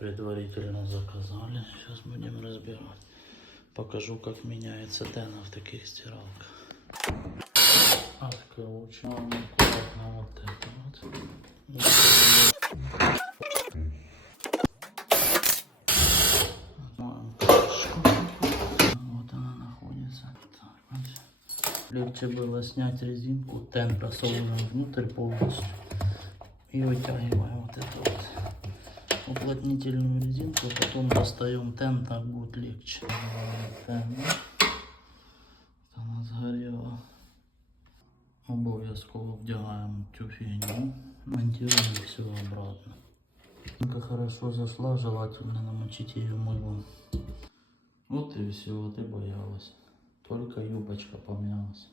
Предварительно заказали. Сейчас будем разбирать. Покажу, как меняется тена в таких стиралках. Откручиваем аккуратно вот это вот. Открываем крышку. Вот она находится. Так, вот. Легче было снять резинку. Тен просовываем внутрь полностью. И вытягиваем вот эту вот уплотнительную резинку. Потом достаем тен, так будет легче. Тен. Она сгорела. Обов'язково вдягаем цю фигню, монтируем все обратно. Как хорошо зашла, желательно намочить ее мылом. Вот и все, ты боялась. Только юбочка помялась.